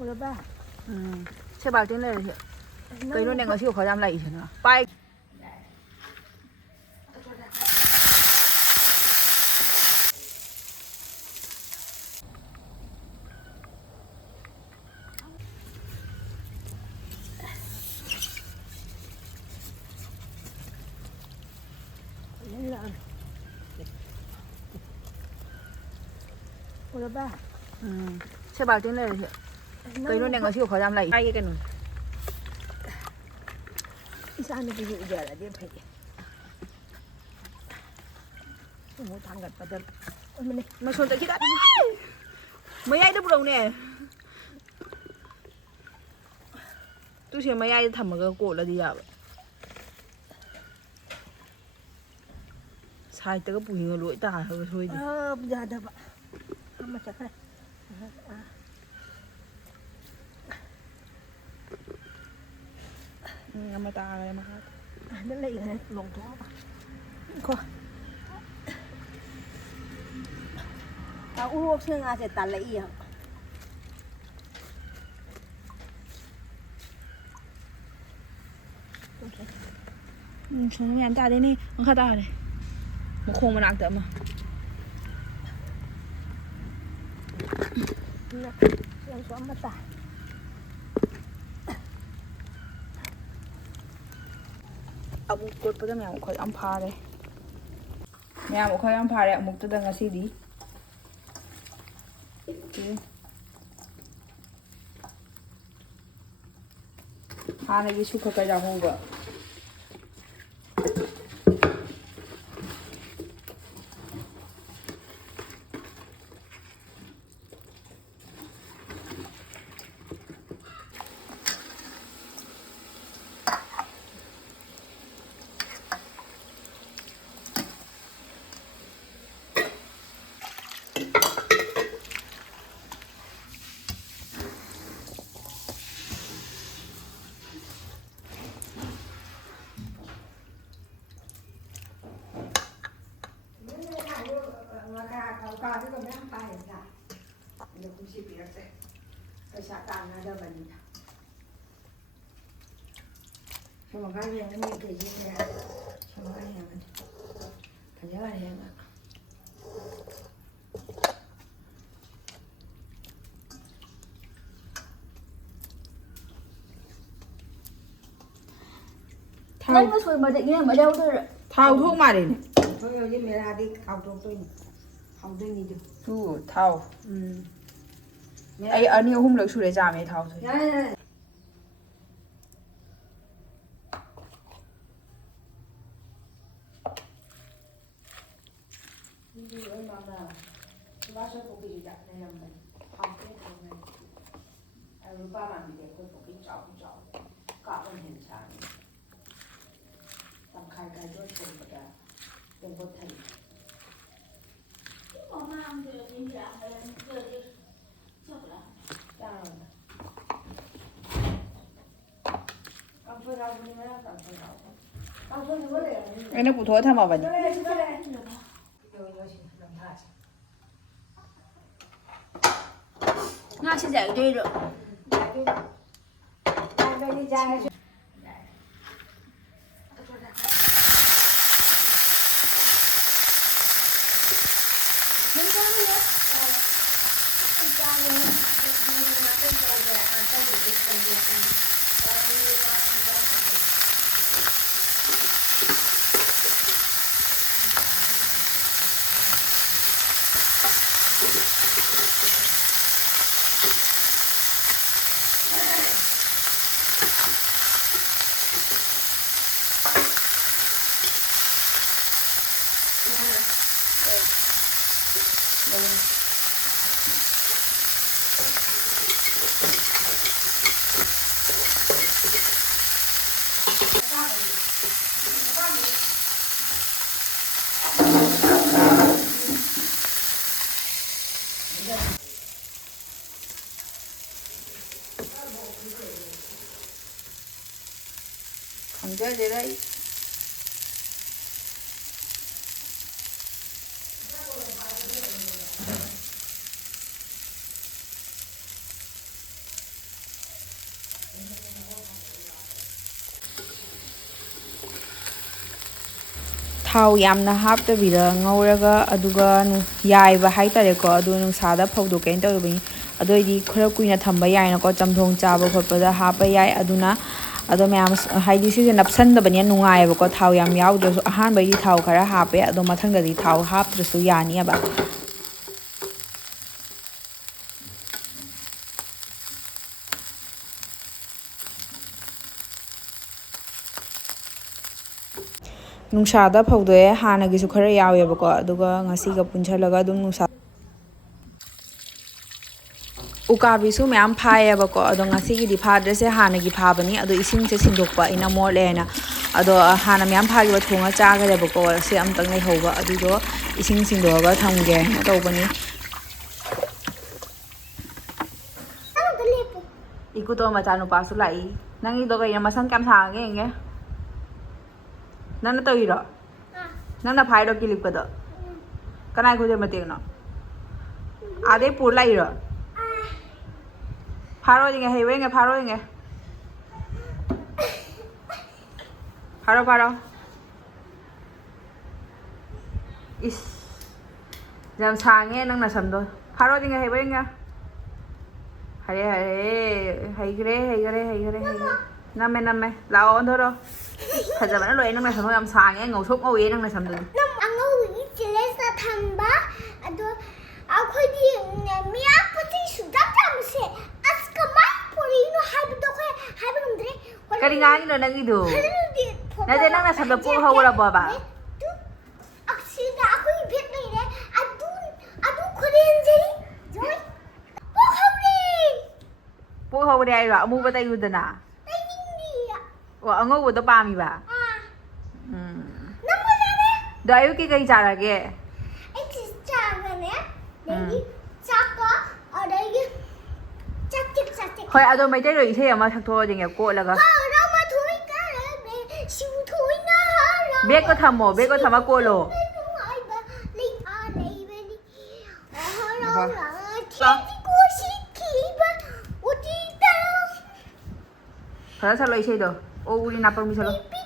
我的爸，切把丁来了去，给着那个小好像来一去呢，摆。人了，我的爸，切把丁来了去，给着那个小好像来一。摆一个呢。一下那个有点了，得赔。我当个把这，我们呢， mà xuân tới khi đã mấy ai đâu đâu nè tôi xem mấy ai thầm cái cổ là gì à sai tới cái bùi người lỗi tả hơi thôi đi bây giờ đâu vậy, mà chắc này, mà ta này mà nó lấy cái này lồng thoa vào, coi, uống xương à sẽ tạt lấy à, chúng nhà ta đây nè nó khá ta này một khung mà nặng tớ mà làm sao mà tạt, ông cột bây giờ mèo khỏi ăn pha đây mèo khỏi ăn pha đây một tôi đang ngã xí đi 하나의 수컷까지 하고 가. cái con bé tay hiện tại được cũng chỉ biết thế cái xã tàn là đâu mà đi xong mà cái gì nó như cái gì này xong mà cái gì mình phải nhớ là em ạ Thao nó thôi mà định nghe mà đâu thôi rồi thao thuốc mà đi thôi rồi đi mẹ ra đi thao thuốc tôi không tôi nhìn được thu thao ấy ở nhiều hôm được chủ đề giảm ấy thao thôi cái nó cũng thôi tham mà vậy nga sẽ giải đi rồi không chơi gì đây ꯊꯥꯎ ꯌꯥꯝꯅ ꯍꯥꯞꯇꯕꯤꯗ ꯉꯧꯔꯒ ꯑꯗꯨꯒ ꯌꯥꯏꯕ ꯍꯥꯏꯇꯥꯔꯦꯀꯣ ꯑꯗꯨ ꯅꯨꯡꯁꯥꯗ ꯐꯧꯗꯣꯛꯀꯦꯅ ꯇꯧꯔꯤꯕꯅꯤ ꯑꯗꯨ ꯑꯣꯏꯗꯤ ꯈꯔ ꯀꯨꯏꯅ ꯊꯝꯕ ꯌꯥꯏꯅꯀꯣ ꯆꯝꯊꯣꯡ ꯆꯥꯕ ꯈꯣꯠꯄꯗ ꯍꯥꯞꯄ ꯌꯥꯏ ꯑꯗꯨꯅ ꯑꯗꯣ ꯃꯌꯥꯝ ꯍꯥꯏꯗꯤ ꯁꯤꯁꯦ ꯅꯞꯁꯟꯗꯕꯅꯤꯅ ꯅꯨꯡꯉꯥꯏꯌꯦꯕꯀꯣ ꯊꯥꯎ ꯌꯥꯝ ꯌꯥꯎꯗ꯭ꯔꯁꯨ ꯑꯍꯥꯟꯕꯒꯤ ꯊꯥꯎ ꯈꯔ ꯍꯥꯞꯄꯦ ꯑꯗꯣ ꯃꯊꯪꯗꯗꯤ ꯊꯥꯎ ꯍꯥꯞꯇ꯭ꯔꯁꯨ ꯌꯥꯅꯤꯑꯕ ꯅꯨꯡꯁꯥꯗ ꯐꯧꯗꯣꯛꯑꯦ ꯍꯥꯟꯅꯒꯤꯁꯨ ꯈꯔ ꯌꯥꯎꯋꯦꯕꯀꯣ ꯑꯗꯨꯒ ꯉꯁꯤꯒ ꯄꯨꯟꯁꯤꯜꯂꯒ ꯑꯗꯨꯝ ꯅꯨꯡꯁꯥ ꯎꯀꯥꯕꯤꯁꯨ ꯃꯌꯥꯝ ꯐꯥꯏꯌꯦꯕꯀꯣ ꯑꯗꯣ ꯉꯁꯤꯒꯤꯗꯤ ꯐꯥꯗ꯭ꯔꯦꯁꯦ ꯍꯥꯟꯅꯒꯤ ꯐꯥꯕꯅꯤ ꯑꯗꯣ ꯏꯁꯤꯡꯁꯦ ꯁꯤꯟꯗꯣꯛꯄ ꯑꯩꯅ ꯃꯣꯠꯂꯦꯅ ꯑꯗꯣ ꯍꯥꯟꯅ ꯃꯌꯥꯝ ꯐꯥꯈꯤꯕ ꯊꯣꯡꯉ ꯆꯥꯈꯔꯦꯕꯀꯣ ꯁꯤ ꯑꯃꯇꯪ ꯂꯩꯍꯧꯕ ꯑꯗꯨꯗꯣ ꯏꯁꯤꯡ ꯁꯤꯟꯗꯣꯛꯑꯒ ꯊꯝꯒꯦꯅ ꯇꯧꯕꯅꯤ ꯏꯀꯨꯇꯣ ꯃꯆꯥꯅꯨꯄꯥꯁꯨ ꯂꯥꯛꯏ ꯅꯪꯒꯤꯗꯣ ꯀꯩꯅꯣ ꯃꯁꯝ ꯀꯌꯥꯝ ꯁꯥꯡꯉꯒꯦ ꯌꯦꯡꯒꯦ ꯅꯪꯅ ꯇꯧꯔꯤꯔꯣ ꯅꯪꯅ ꯐꯥꯏꯔꯣ ꯀꯤꯂꯤꯞꯀꯗꯣ ꯀꯅꯥꯏ ꯈꯨꯗꯩ ꯃꯇꯦꯡꯅꯣ ꯑꯥꯗꯩ ꯄꯨꯔ ꯂꯥꯛꯏꯔꯣ ꯐꯥꯔꯣꯏꯗꯤꯉꯦ ꯍꯩꯕ꯭ꯔꯥ ꯐꯥꯔꯣꯏꯉꯦ ꯐꯥꯔꯣ ꯐꯥꯔꯣ ꯏꯁ ꯌꯥꯝ ꯁꯥꯡꯉꯦ ꯅꯪ ꯅꯁꯝꯗꯣ ꯐꯥꯔꯣꯏꯗꯤꯉꯦ ꯍꯩꯕ꯭ꯔꯥ ꯍꯩꯔꯦ ꯍꯩꯈ꯭ꯔꯦ ꯅꯝꯃꯦ ꯂꯥꯛꯑꯣ ꯑꯣꯟꯊꯣꯔꯣ ꯐꯖꯕꯅ ꯂꯣꯏ ꯅꯪ ꯅꯁꯝꯗꯣ ꯌꯥꯝ ꯁꯥꯡꯉꯦ ꯉꯧꯁꯣꯛ ꯉꯧꯋꯦ ꯅꯪ ꯅꯁꯝꯗꯨꯗꯤ ꯑꯉꯧꯕꯒꯤ ꯆꯦꯂꯦꯟꯖꯇ ꯊꯝꯕ ꯑꯗꯣ ꯑꯩꯈꯣꯏꯗꯤ ꯃꯤꯌꯥꯝ ꯄꯣꯠꯆꯩ ꯁꯨꯡꯆꯥꯝ ꯆꯥꯝꯕꯁꯦ ꯑꯁ ꯀꯃꯥꯏꯅ ꯄꯨꯔꯛꯏꯅꯣ ꯍꯥꯏꯕꯗꯣ ꯑꯩꯈꯣꯏ ꯍꯥꯏꯕ ꯉꯝꯗ꯭ꯔꯦ ꯀꯔꯤ ꯉꯥꯡꯉꯤꯅꯣ ꯅꯪꯒꯤꯗꯨ ꯅꯠꯇꯦ ꯅꯪ ꯅꯁꯝꯗꯣ ꯄꯣꯛ ꯍꯧꯔꯕꯣꯕ ꯑꯁꯤꯗ ꯑꯩꯈꯣꯏꯒꯤ ꯚꯦꯠ ꯂꯩꯔꯦ ꯑꯗꯨ ꯈꯨꯔꯦꯟꯖꯩ ꯄꯣꯛ ꯍꯧꯔꯦ ꯄꯣꯛ ꯍꯧꯔꯦ ꯍꯥꯏꯔꯣ ꯑꯃꯨꯕ ꯇꯩꯌꯨꯗꯅ ꯇꯩꯅꯤꯡꯗꯤ ꯑꯣ ꯑꯉꯧꯕꯗꯣ ꯄꯥꯝꯃꯤꯕ ꯑꯗꯣ ꯑꯌꯨꯛꯀꯤ ꯀꯩ ꯆꯥꯔꯒꯦ ꯑꯩ ꯆꯥꯒꯅꯦ ꯑꯗꯒꯤ ꯆꯥꯛꯀ ꯑꯗꯒꯤ ꯆꯥꯛ ꯍꯣꯏ ꯑꯗꯣ ꯃꯩꯇꯩꯂꯣꯟ ꯏꯁꯩ ꯑꯃ ꯁꯛꯇꯣꯛꯑꯗꯤꯅꯦ ꯀꯣꯠꯂꯒ ꯕꯦꯛꯇꯣ ꯊꯝꯃ ꯀꯣꯠꯂꯣ ꯐꯖꯅ ꯁꯛꯂꯛꯑꯣ ꯏꯁꯩꯗꯣ ꯑꯣ ꯎꯔꯤ ꯅꯥꯄꯪꯕꯤ ꯁꯛꯂꯛꯑꯣ